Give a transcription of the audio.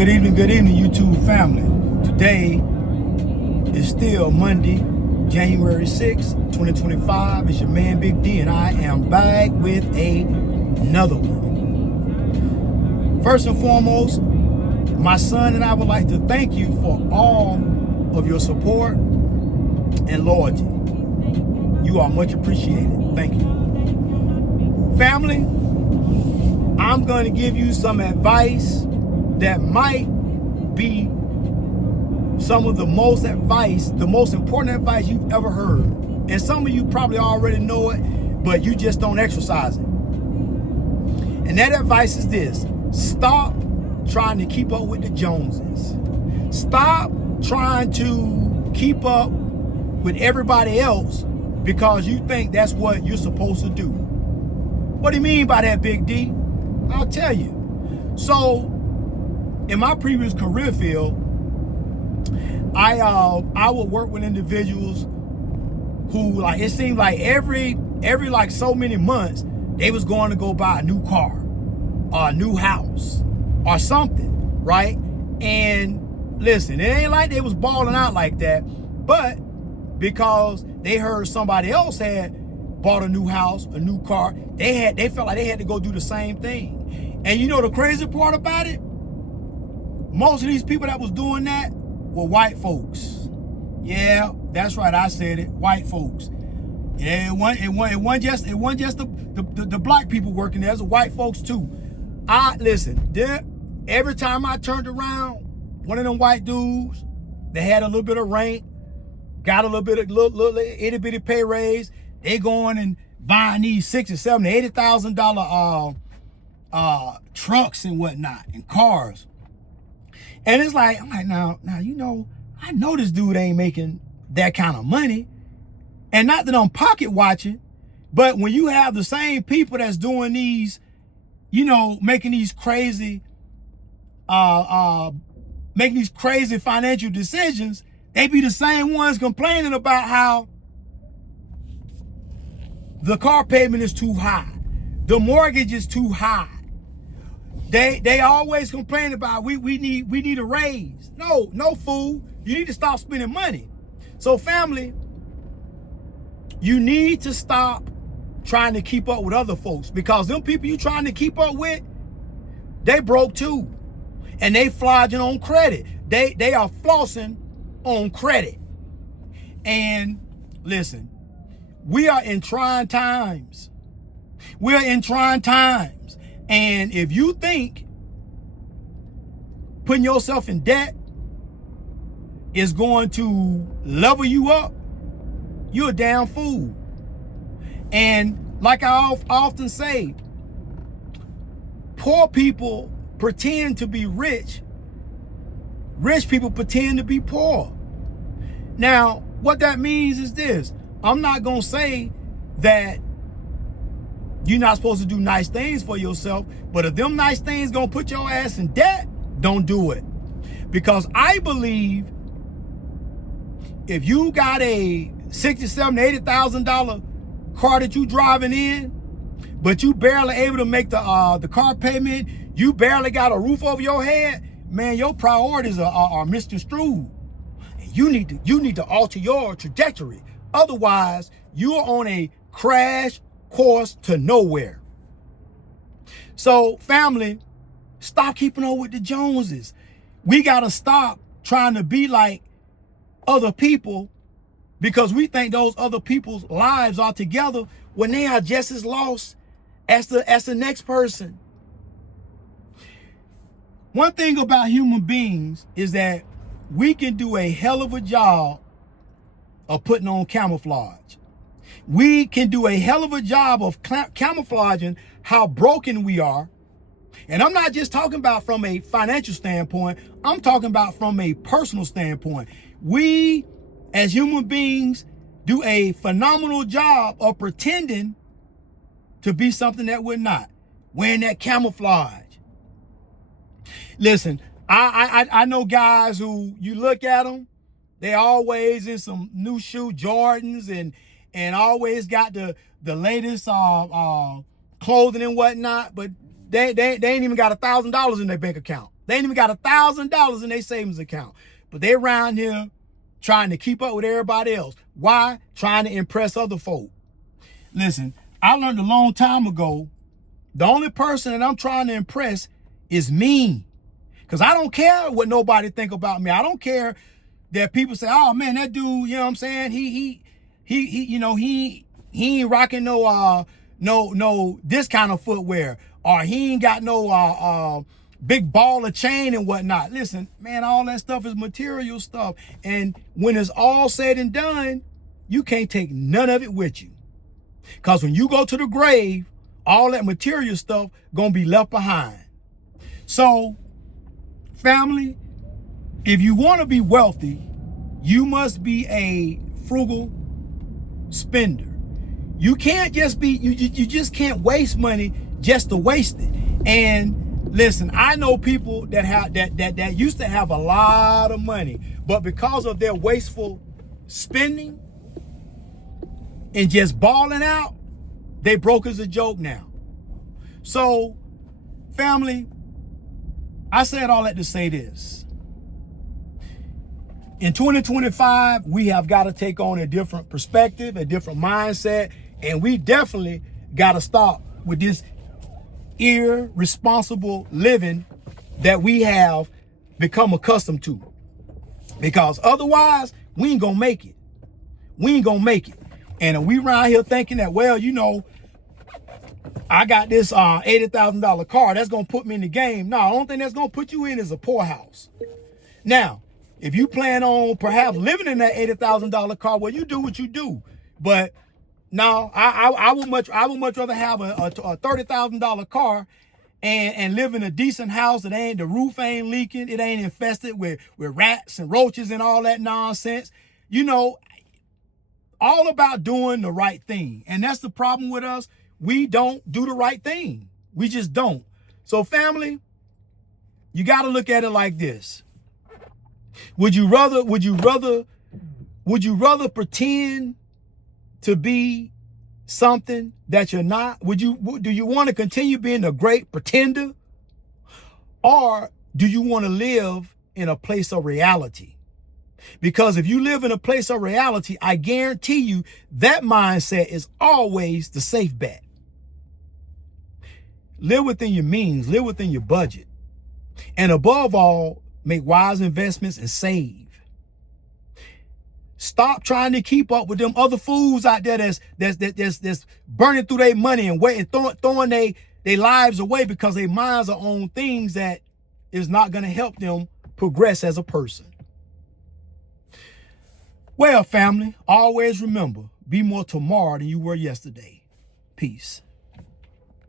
Good evening, YouTube family. Today is still Monday, January 6th, 2025. It's your man, Big D, and I am back with another one. First and foremost, my son and I would like to thank you for all of your support and loyalty. You are much appreciated. Thank you. Family, I'm going to give you some advice that might be some of the most important advice you've ever heard. And some of you probably already know it, but you just don't exercise it. And that advice is this: stop trying to keep up with the Joneses. Stop trying to keep up with everybody else because you think that's what you're supposed to do. What do you mean by that, Big D? I'll tell you. So, in my previous career field, I would work with individuals who, like, it seemed like every like so many months they was going to go buy a new car or a new house or something, right? And listen, it ain't like they was balling out like that, but because they heard somebody else had bought a new house, a new car, they felt like they had to go do the same thing. And you know the crazy part about it? Most of these people that was doing that were white folks. Yeah, that's right, I said it, white folks. Yeah, it wasn't just the black people working there, it was the white folks too. Every time I turned around, one of them white dudes, they had a little bit of rank, got a little itty bitty pay raise. They going and buying these $60,000, $70,000, $80,000 trucks and whatnot and cars. And it's like, I'm like, now, you know, I know this dude ain't making that kind of money. And not that I'm pocket watching, but when you have the same people that's doing these, you know, making these crazy financial decisions, they be the same ones complaining about how the car payment is too high, the mortgage is too high. They always complain about we need a raise. No fool. You need to stop spending money. So family, you need to stop trying to keep up with other folks, because them people you trying to keep up with, they broke too. And they flogging on credit. They are flossing on credit. And listen, we are in trying times. We're in trying times. And if you think putting yourself in debt is going to level you up, you're a damn fool. And like I often say, poor people pretend to be rich. Rich people pretend to be poor. Now, what that means is this: I'm not going to say that you're not supposed to do nice things for yourself, but if them nice things gonna put your ass in debt, don't do it. Because I believe if you got a $60,000, $80,000 car that you driving in, but you barely able to make the car payment, you barely got a roof over your head, man, your priorities are misconstrued. You need to alter your trajectory. Otherwise, you're on a crash course to nowhere. So family, stop keeping up with the Joneses. We got to stop trying to be like other people because we think those other people's lives are together when they are just as lost as the next person. One thing about human beings is that we can do a hell of a job of putting on camouflage. We can do a hell of a job of camouflaging how broken we are. And I'm not just talking about from a financial standpoint. I'm talking about from a personal standpoint. We, as human beings, do a phenomenal job of pretending to be something that we're not. Wearing that camouflage. Listen, I know guys who you look at them, they always in some new shoe Jordans and always got the latest clothing and whatnot, but they ain't even got $1,000 in their bank account. They ain't even got $1,000 in their savings account. But they around here trying to keep up with everybody else. Why? Trying to impress other folk. Listen, I learned a long time ago, the only person that I'm trying to impress is me. Because I don't care what nobody think about me. I don't care that people say, oh man, that dude, you know what I'm saying? He ain't rocking no this kind of footwear, or he ain't got no big ball of chain and whatnot. Listen, man, all that stuff is material stuff. And when it's all said and done, you can't take none of it with you. Because when you go to the grave, all that material stuff gonna be left behind. So, family, if you want to be wealthy, you must be a frugal spender. You can't just be, you just can't waste money just to waste it. And listen, I know people that have that used to have a lot of money, but because of their wasteful spending and just balling out, they broke as a joke now. So, family, I said all that to say this. In 2025, we have got to take on a different perspective, a different mindset, and we definitely got to stop with this irresponsible living that we have become accustomed to. Because otherwise, we ain't gonna make it. We ain't gonna make it. And we around here thinking that, well, you know, I got this $80,000 car, that's gonna put me in the game. No, the only thing that's gonna put you in is a poorhouse. Now, if you plan on perhaps living in that $80,000 car, well, you do what you do. But no, I would much rather have a $30,000 car and live in a decent house that the roof ain't leaking, it ain't infested with rats and roaches and all that nonsense. You know, all about doing the right thing. And that's the problem with us. We don't do the right thing. We just don't. So family, you got to look at it like this. Would you rather pretend to be something that you're not? Do you want to continue being a great pretender? Or do you want to live in a place of reality? Because if you live in a place of reality, I guarantee you that mindset is always the safe bet. Live within your means, live within your budget. And above all, make wise investments and save. Stop trying to keep up with them other fools out there that's burning through their money and throwing their lives away because their minds are on things that is not going to help them progress as a person. Well, family, always remember, be more tomorrow than you were yesterday. Peace.